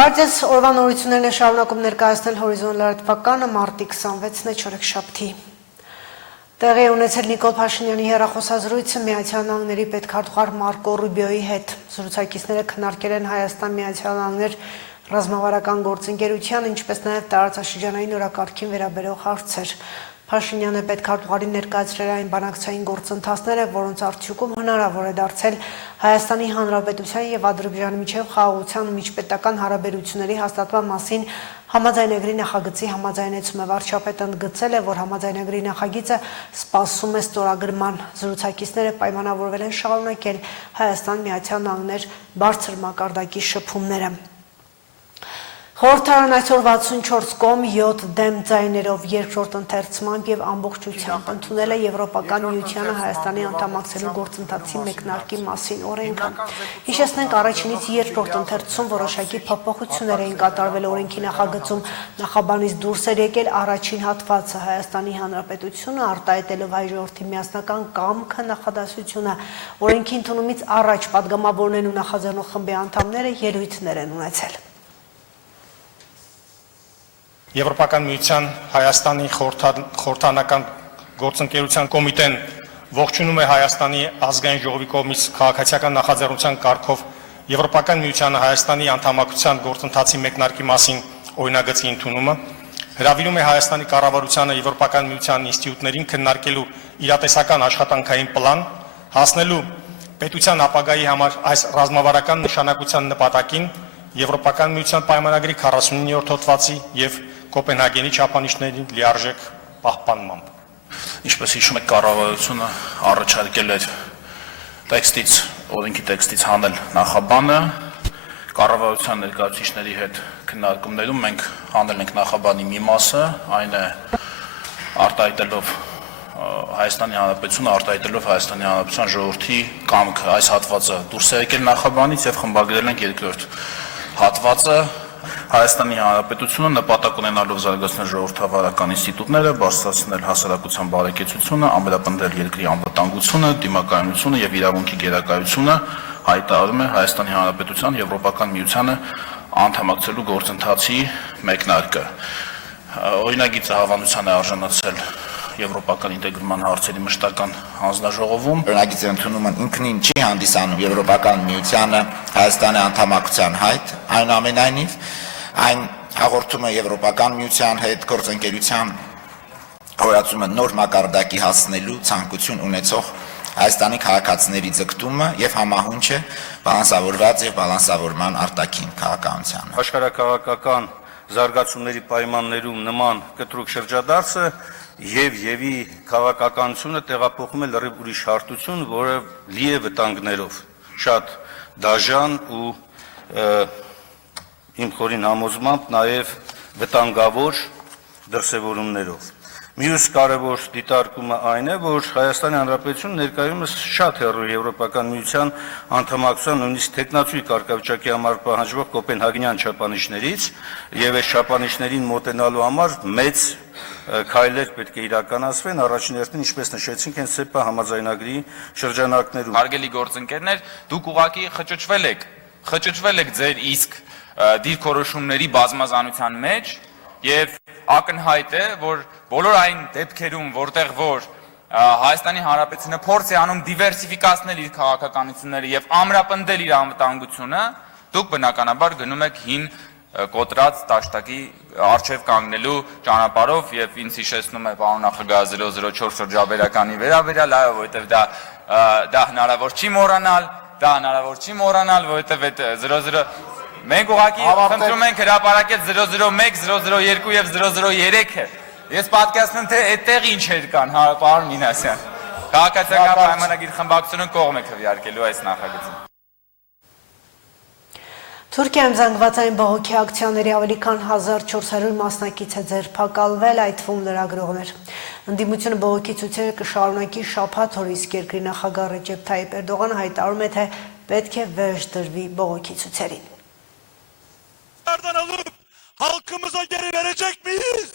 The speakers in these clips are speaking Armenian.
Բարձես օրվա նորություններն է շարունակում ներկայացնել հորիզոն լրատվականը մարտի 26-ն է չորեքշաբթի։ Տեղի ունեցել Նիկոլ Փաշինյանի հեռախոսազրույցը Միացյալ Նահանգների պետքարտուղար Մարկո Ռուբիոյի հետ։ Զրուցակիցները քննարկել են Հայաստան-Միացյալ Նահանգներ ռազմավարական գործընկերության, ինչպես նաև տարածաշրջանային օրակարգին վերաբերող հարցեր։ Փաշինյանը պետքարտուղարին ներկայացրել այն բանակցային գործընթացները, որոնց արդյունքում հնարավոր է դարձել Հայաստանի Հանրապետության և Ադրբեջանի միջև խաղաղության ու միջպետական հարաբերությունների հաստատման մասին համաձայնագրի նախագծի համաձայնեցումը։ Վարչապետը ընդգծել է, որ համաձայնագրի նախագիծը սպասում է ստորագրման։ Զրուցակիցները պայմանավորվել են շարունակել Հայաստան-Միացյալ Նահանգներ բարձր մակարդակի շփումները։ Խորհրդարան այսօր 64 կողմ 7 դեմ ձայներով երկրորդ ընթերցմամբ և ամբողջությամբ ընդունել է Եվրոպական միությանը Հայաստանի անդամակցելու գործընթացի մեկնարկի մասին օրենքը։ Հիշեցնենք, առաջինից երկրորդ ընթերցում որոշակի փոփոխություններ էին կատարվել օրենքի նախագծում։ Նախաբանից դուրս էր եկել առաջին հատվածը՝ Հայաստանի Հանրապետությունը արտահայտելով հայ ժողովրդի միասնական կամքը, նախադասությունը։ Օրենքի ընդունումից առաջ պատգամավորներն ու նախաձեռնող խմբի անդամները ելույթներ են ունեցել։ Եվրոպական միության Հայաստանի խորհրդարանական գործընկերության կոմիտեն ողջունում է Հայաստանի ազգային ժողովի կողմից քաղաքացիական նախաձեռնության կարգով Եվրոպական միությանը Հայաստանի անդամակցության գործընթացի մեկնարկի մասին օրինագծի ընդունումը, հրավիրում է Հայաստանի կառավարությանը Եվրոպական միության ինստիտուտներին քննարկելու իրատեսական աշխատանքային պլան, հասնելու պետության ապագայի համար այս ռազմավարական նշանակության նպատակին Եվրոպական միության պայմանագրի 49-րդ հոդվածի և Կոպենհագենի չափանիշների լիարժեք պահպանմամբ։ Ինչպես հիշում եք, կառավարությունը առաջարկել էր օրենքի տեքստից հանել նախաբանը, կառավարության ներկայացուցիչների հետ քննարկումներում մենք հանել ենք նախաբանի մի մասը, այն է արտահայտելով Հայաստանի Հանրապետությունը, արտահայտելով Հայաստանի Հանրապետության ժողովրդի կամքը, այս հատվածը դուրս է եկել նախաբանից և խմբագրել ենք երկրորդ հատվածը Հայաստանի Հանրապետությունը նպատակ ունենալով զարգացնել ժողովրդավարական ինստիտուտները, բարձրացնել հասարակության բարեկեցությունը, ամրապնդել երկրի անվտանգությունը, դիմակայունությունը և իրավունքի գերակայությունը, հայտարարում է Հայաստանի Հանրապետության Եվրոպական միությանը անդամակցելու գործընթացի մեկնարկը։ Օրինագիծը հավանության է արժանացել Եվրոպական ինտեգրման հարցերի մշտական հանձնաժողովում։ Օրինագիծի ընդունումն ինքնին չի հանդիսանում Եվրոպական միությանը Հայաստանի անդամակցության հայտ, այնուամենայնիվ այն հաղորդում է Եվրոպական միության հետ գործընկերության հորացումը նոր մակարդակի հասնելու ցանկություն ունեցող Հայաստանի քաղաքացիների ձգտումը և համահունչ է բալանսավորված և բալանսավորման արտաքին քաղաքականությանը։ Աշխարհաքաղաքական զարգացումների պայմաններում նման կտրուկ շրջադարձը Եվի քաղաքականությունը տեղափոխում է լրիվ ուրիշ հարթություն, որը լի է վտանգներով, շատ դաժան ու իմ խորին համոզմամբ նաև վտանգավոր դրսևորումներով։ Մյուս կարևոր դիտարկումը այն է, որ Հայաստանի Հանրապետությունը ներկայումս շատ հեռու է Եվրոպական միության անդամակցության նույնիսկ թեկնածուի կարգավիճակի համար պահանջվող Կոպենհագենյան չափանիշներից և այս չափանիշներին մոտենալու համար մեծ քայլեր պետք է իրականացվեն, առաջին հերթին, ինչպես նշեցինք, հենց ՍԵՊԱ համաձայնագրի շրջանակներում։ Հարգելի գործընկերներ, դուք ուղղակի խճճվել եք ձեր իսկ դիրքորոշումների բազմազանության մեջ և ակնհայտ է, որ բոլոր այն դեպքերում, որտեղ որ Հայաստանի Հանրապետությունը փորձ է անում դիվերսիֆիկացնել իր քաղաքականությունները և ամրապնդել իր անվտանգությունը, դուք բնականաբար գնում եք հին կոտրած տաշտակի առջև կանգնելու ճանապարհով և ինձ հիշեցնում է պարոն նախագահ 004 շրջաբերականի վերաբերյալ, այո, որովհետև դա հնարավոր չի մոռանալ, որովհետև այդ 00 մենք ուղղակի խնդրում ենք հրապարակել 001, 002 և 003-ը։ Ես պատկերացնում թե այդտեղ ինչեր կան, պարոն Մինասյան։ Քաղաքացիական պայմանագիր խմբակցությունը կողմ է քվեարկելու այս նախագծին։ Թուրքիայում զանգվածային բողոքի ակցիաների ավելի քան 1400 մասնակից է ձերբակալվել, այդ թվում լրագրողներ։ Ընդդիմությունը բողոքի ցույցերը կշարունակի շաբաթ օր, իսկ երկրի նախագահ Ռեջեփ Թայիփ Էրդողանը հայտարարում է, թե պետք է վերջ դրվի բողոքի ցույցերին։ Halkımıza geri verecek miyiz?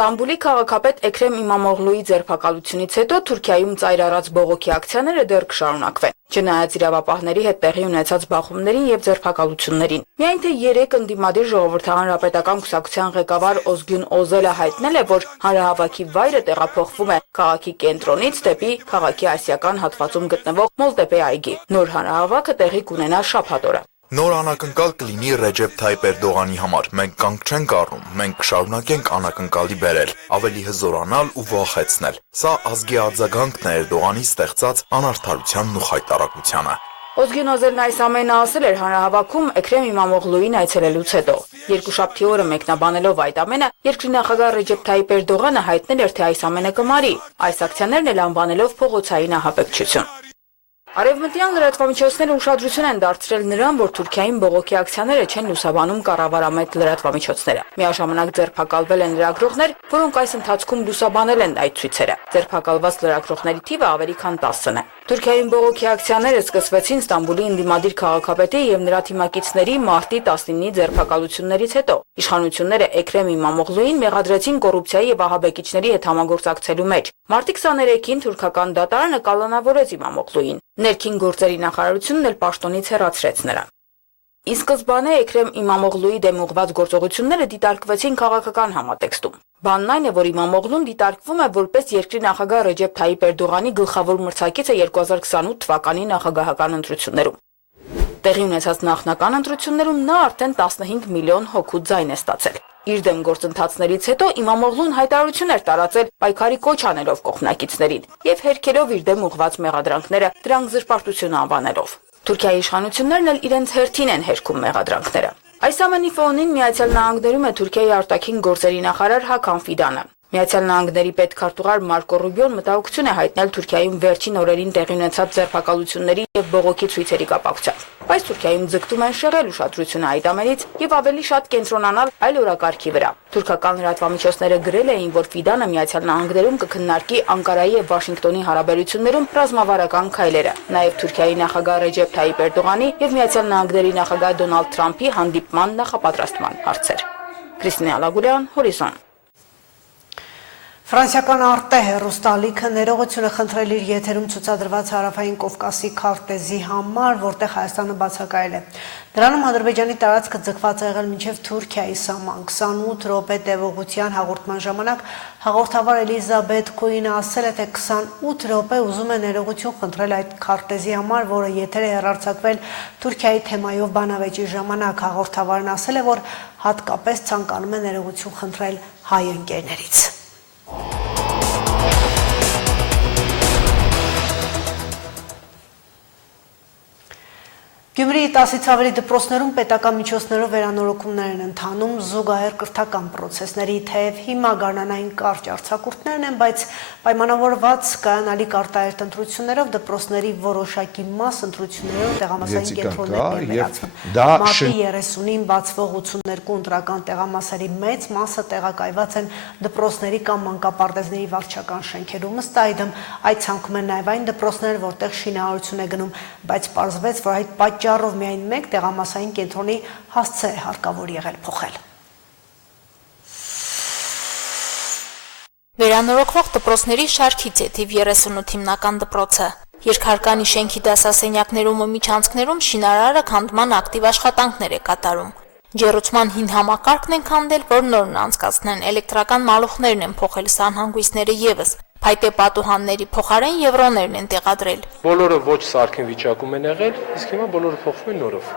Ստամբուլի քաղաքապետ Էքրեմ Իմամօղլուի ձերբակալությունից հետո Թուրքիայում ծայր առած բողոքի ակցիաները դեռ կշարունակվեն, չնայած իրավապահների հետ տեղի ունեցած բախումներին եւ ձերբակալություններին։ Միայն թե 3 ընդդիմադիր ժողովրդական հանրապետական կուսակցության ղեկավար Օզգյուն Օզելը հայտնել է, որ հանրահավաքի վայրը տեղափոխվում է քաղաքի կենտրոնից դեպի քաղաքի ասիական հատվածում գտնվող Մոլտեպե այգի։ Նոր հանրահավաքը տեղի կունենա շաբաթ օրը։ Նոր անակնկալ կլինի Ռեջեփ Թայիպ Էրդողանի համար։ Մենք կանգ չենք առնում, մենք կշարունակենք անակնկալի բերել, ավելի հզորանալ ու վախեցնել։ Սա ազգի արձագանքն է Էրդողանի ստեղծած անարդարությանն ու խայտառակությանը։ Օզգյուն Օզելն այս ամենը ասել էր հանրահավաքում Էքրեմ Իմամօղլուին այցելելուց հետո։ Երկուշաբթի օրը մեկնաբանելով այդ ամենը, երկրի նախագահ Ռեջեփ Թայիպ Էրդողանը հայտնել էր, թե այս ամենը կմարի, այս ակցիաներն էլ անվանելով փողոցային ահաբեկչություն։ Արևմտյան լրատվամիջոցները ուշադրություն են դարձրել նրան, որ Թուրքիայում բողոքի ակցիաները չեն լուսաբանում կառավարամետ լրատվամիջոցները։ Միաժամանակ ձերբակալվել են լրագրողներ, որոնք այս ընթացքում լուսաբանել են այդ ցույցերը։ Ձերբակալված լրագրողների թիվը ավելի քան 10-ն է։ Թուրքիայում բողոքի ակցիաները սկսվեցին Ստամբուլի ընդդիմադիր քաղաքապետի եւ նրա թիմակիցների մարտի 19-ի ձերբակալություններից հետո։ Իշխանությունները Էքրեմ Իմամօղլուին մեղադրեցին կոռուպցիայի եւ ահաբեկիչների հետ համագործակցելու մեջ։ Մարտի 23-ին թուրքական դատարանը կալանավորեց Իմամօղլուին։ Ներքին գործերի նախարարությունն էլ պաշտոնից հեռացրեց նրան։ Ի սկզբանե Էքրեմ Իմամօղլուի դեմ ուղղված գործողությունները դիտարկվեցին քաղաքական համատեքստում։ Բանն այն է, որ Իմամօղլուն դիտարկվում է որպես երկրի նախագահ Ռեջեփ Թայիպ Էրդողանի գլխավոր մրցակիցը 2028 թվականի նախագահական ընտրություններում։ Տեղի ունեցած նախնական ընտրություններում նա արդեն 15 միլիոն հոգու ձայն է ստացել։ Իր դեմ գործընթացներից հետո Իմամօղլուն հայտարարություն էր տարածել պայքարի կոչ անելով կողմնակիցներին եւ հերքելով իր դեմ ուղղված մեղադրանքները դրանք զրպարտություն անվանելով։ Թուրքիայի իշխանություններն էլ իրենց հերթին են հերքում մեղադրանքները։ Այս ամենի ֆոնին Միացյալ Նահանգներում է Թուրքիայի արտաքին գործերի նախարար Հական Ֆիդանը։ Միացյալ Նահանգների պետքարտուղար Մարկո Ռուբիոն մտահոգություն է հայտնել Թուրքիայում վերջին օրերին տեղի ունեցած ձերբակալությունների եւ բողոքի ցույցերի կապակցությամբ։ Բայց Թուրքիայում ձգտում են շեղել ուշադրությունը այդ ամենից եւ ավելի շատ կենտրոնանալ այլ օրակարգի վրա։ Թուրքական լրատվամիջոցները գրել էին, որ Ֆիդանը Միացյալ Նահանգներում կքննարկի Անկարայի եւ Վաշինգտոնի հարաբերություններում ռազմավարական քայլերը, նաեւ Թուրքիայի նախագահ Ռեջեփ Թայիպ Էրդողանի եւ Միացյալ Նահանգների նախագահ Դոնալդ Թրամփի հանդիպման նախապատրաստման հարցեր։ Քրիստինե Ալագուրյան, Հորիզոն։ Ֆրանսիական Արտե հեռուստալիքը ներողություն է խնդրել իր եթերում ցուցադրված Հարավային Կովկասի քարտեզի համար, որտեղ Հայաստանը բացակայել է։ Դրանում Ադրբեջանի տարածքը ձգված է եղել մինչև Թուրքիայի սահման։ 28 րոպե տևողության հաղորդման ժամանակ հաղորդավար Էլիզաբեթ Քոյինը ասել է, թե 28 րոպե ուզում է ներողություն խնդրել այդ քարտեզի համար, որը եթեր է հեռարձակվել Թուրքիայի թեմայով բանավեճի ժամանակ։ Հաղորդավարն ասել է, որ հատկապես ցանկանում է ներողություն խնդրել հայ ընկերներից։ Գյումրիի 10-ից ավելի դպրոցներում պետական միջոցներով վերանորոգումներ են ընթանում զուգահեռ կրթական պրոցեսների, թեև հիմա գարնանային կարճ արձակուրդներն են, բայց պայմանավորված կայանալիք արտահերթ ընտրություններով դպրոցների որոշակի մաս ընտրություններով տեղամասային կենտրոններ են վերածվում։ Մարտի 30-ին բացվող 82 ընտրական տեղամասերի մեծ մասը տեղակայված են դպրոցների կամ մանկապարտեզների վարչական շենքերում։ Ըստ այդմ այդ ցանկում են նաև այն դպրոցներ, որտեղ շինարարություն է գնում, բայց պարզվեց, որ այդ պատճառով միայն մեկ տեղամասային կենտրոնի հասցե է հարկավոր եղել փոխել։ Վերանորոգվող դպրոցների շարքից է թիվ 38 հիմնական դպրոցը։ Երկհարկանի շենքի դասասենյակներում ու միջանցքներում շինարարը քանդման ակտիվ աշխատանքներ է կատարում։ Ջեռուցման հին համակարգն են քանդել, որ նորն անցկացնեն, էլեկտրական մալուխներն են փոխել սահմանագույցները ևս, փայտե պատուհանների փոխարեն եվրոներն են տեղադրել։ Բոլորը ոչ սարքին վիճակում են եղել, իսկ հիմա բոլորը փոխվում են նորով։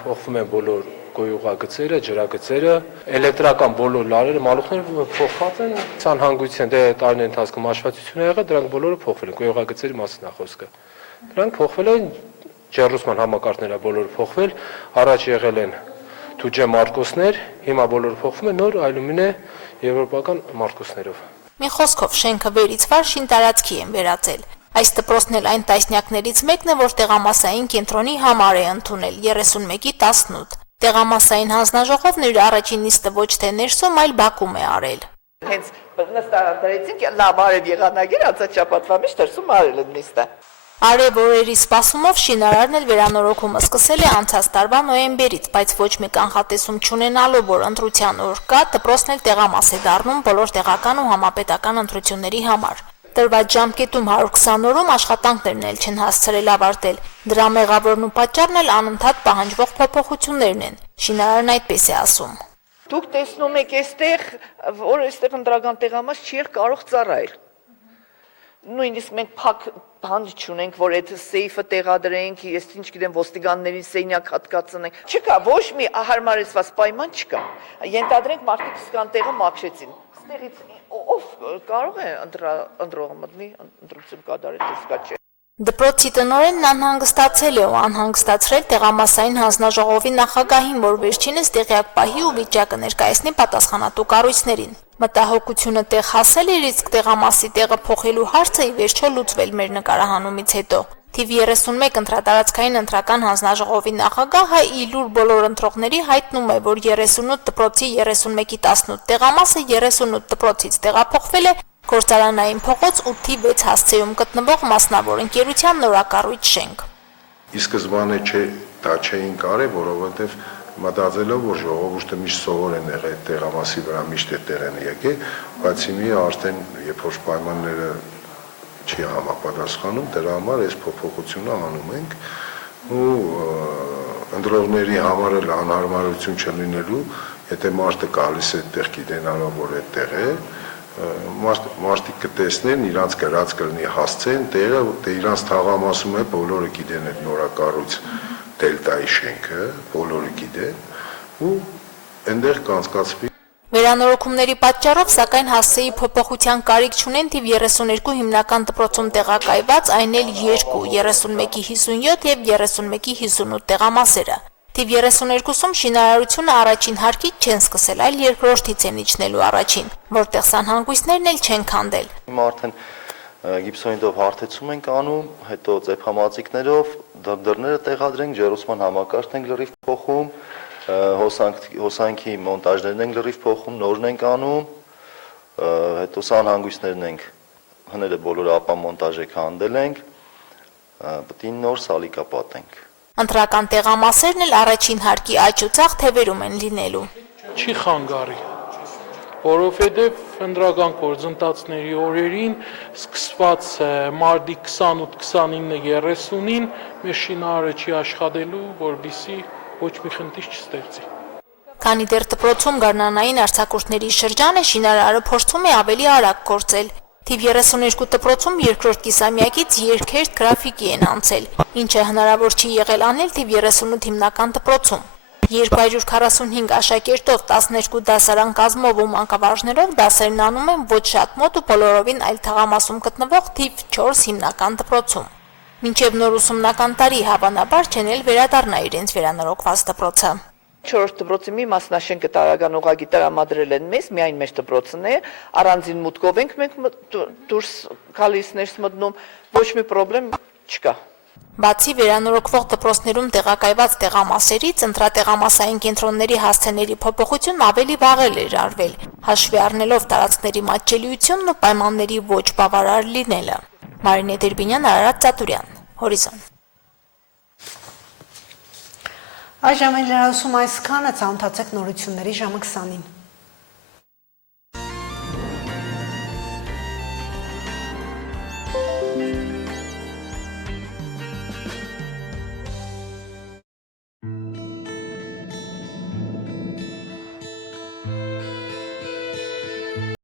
Փոխվում են բոլոր գոյուղագծերը, ջրագծերը, էլեկտրական բոլոր լարերը, մալուխները փոխված են, սահմանագույցն դե տարիների ընթացքում հաշվետվություն է եղել, դրանք բոլորը փոխվել են, գոյուղագծերի մասին է խոսքը։ Դրանք փոխվել են, ջեռուցման համակարգները բոլորը փոխվել, առաջ եղել են Թուջե մարկոսներ, հիմա բոլորը փոխվում են նոր այլումինե եվրոպական մարկոսներով։ Մի խոսքով շենքը վերից վար շինտարածքի են վերածել։ Այս դպրոցն էլ այն տասնյակներից մեկն է, որ տեղամասային կենտրոնի համար է ընդունել 31-ի 18։ Տեղամասային հանձնաժողովն իր առաջին նիստը ոչ թե ներսում, այլ բակում է արել։ Հենց նստարաններից լավ արել եղանագիր, անցած շաբաթվա մեջ դրսում արել են նիստը։ Արև օրերի սպասումով շինարարն էլ վերանորոգումը սկսել է անցած տարվա նոյեմբերից, բայց ոչ մի կանխատեսում չունենալով, որ ընտրության օր կա, դպրոցն էլ տեղամաս է դառնում բոլոր տեղական ու համապետական ընտրությունների համար։ Տրված ժամկետում 120 օրում աշխատանքներն էլ չեն հասցրել ավարտել։ Դրա մեղավորն ու պատճառն էլ անընդհատ պահանջվող փոփոխություններն են։ Շինարարն այդպես է ասում։ Դուք տեսնում եք այստեղ, որ այստեղ ընտրական տեղամաս չի կարող ծառայել։ Նույնիսկ մենք փակ բան չունենք, որ այդ սեյֆը տեղադրենք, ես ինչ գիտեմ, ոստիկանների սենյակ հատկացնենք։ Չկա, ոչ մի հարմարեցված պայման չկա։ Ենթադրենք մարդիկ սկան տեղը մաքրեցին։ Ստեղից ով կարող է ընտրողը մտնի, ընտրություն կատարել, դեսկա չէ։ Դպրոցի տնօրենն անհանգստացել է ու անհանգստացրել տեղամասային հանձնաժողովի նախագահին, որ վերջինս տեղյակ պահի ու վիճակը ներկայացնի պատասխանատու կառույցներին։ Մտահոգությունը տեղ հասել էր, իսկ տեղամասի տեղը փոխելու հարցը ի վերջո լուծվել մեր նկարահանումից հետո։ Թիվ 31 ընտրատարածքային ընտրական հանձնաժողովի նախագահը իլուր բոլոր ընտրողների հայտնում է, որ 38 դպրոցի 31-ի 18 տեղամասը 38 դպրոցից տեղափոխվել է Գործարանային փողոց 8-ի 6 հասցեում գտնվող մասնավոր ընկերության նորակառույց շենք։ Ի սկզբանե դա չէին կարել, որովհետև մտածելով, որ ժողովուրդը միշտ սովոր են եղել այդ տեղամասի վրա միշտ է տեղ են եկել, բայց հիմի արդեն երբ որ պայմանները չի համապատասխանում, դրա համար այս փոփոխությունը անում ենք ու ընտրողների համար էլ անհարմարություն չլինելու, եթե մարդը գալիս է այդտեղ գիտենալով, որ այդտեղ է, մարդիկ կտեսնեն, իրանց գրած կլինի հասցեն, տեղը իրանց թաղամասում է, բոլորը գիտեն այդ նորակառույց դելտայի շենքը, բոլորը գիտեն ու այնտեղ կանցկացվի։ Վերանորոգումների պատճառով, սակայն հասցեի փոփոխության կարիք չունեն թիվ 32 հիմնական դպրոցում տեղակայված, այն էլ 2, 31-ի 57 և 31-ի 58 տեղամասերը։ Թիվ 32-ում շինարարությունը առաջին հարկից չեն սկսել, այլ երկրորդից են իջնելու առաջին, որտեղ սանհանգույցներն էլ չեն քանդել։ Հիմա արդեն գիպսոնիտով հարթեցում ենք անում, հետո ծեփամածիկներով դռները տեղադրենք, ջերուսման համակարգն ենք լրիվ փոխում, հոսանքի մոնտաժներն ենք լրիվ փոխում, նորն ենք անում, հետո սանհանգույցներն ենք հները բոլորը ապամոնտաժ եք հանդել ենք, պետք է նոր սալիկա պատենք։ Ընտրական տեղամասերն էլ առաջին հարկի աճ ու ցախ թևերում են լինելու։ Չի խանգարի, որովհետև ընտրական գործընթացների օրերին սկսված մարտի 28-29-30-ին մեր շինարարը չի աշխատելու, որպեսզի ոչ մի խնդիր չստեղծի։ Քանի դեռ դպրոցում գարնանային արձակուրդների շրջան է, շինարարը փորձում է ավելի արագ գործել։ Թիվ 32 դպրոցում երկրորդ կիսամյակից երկերտ գրաֆիկի են անցել, ինչը հնարավոր չի եղել անել թիվ 38 հիմնական դպրոցում։ 245 աշակերտով 12 դասարան կազմով ու մանկավարժներով դասերն անում են ոչ շատ մոտ ու բոլորովին այլ թաղամասում գտնվող թիվ 4 հիմնական դպրոցում։ Մինչև նոր ուսումնական տարի հավանաբար չեն էլ վերադառնա իրենց վերանորոգված դպրոցը։ 4 դպրոցի մի մասնաշենքը տարական ուղղակի տրամադրել են մեզ, միայն մեր դպրոցն է, առանձին մուտքով ենք մենք դուրս գալիս ներս մտնում, ոչ մի խնդրեմ չկա։ Բացի վերանորոգվող դպրոցներում տեղակայված տեղամասերից, ընտրատեղամասային կենտրոնների հասցեների փոփոխություն ավելի վաղ էր արվել, հաշվի առնելով տարածքների մատչելիությունն ու պայմանների ոչ բավարար լինելը։ Մարինե Դերբինյան, Արարատ Ծատուրյան, Հորիզոն։ Այժմ են լրացում այսքանը, ծանոթացեք նորությունների ժամը 20-ին։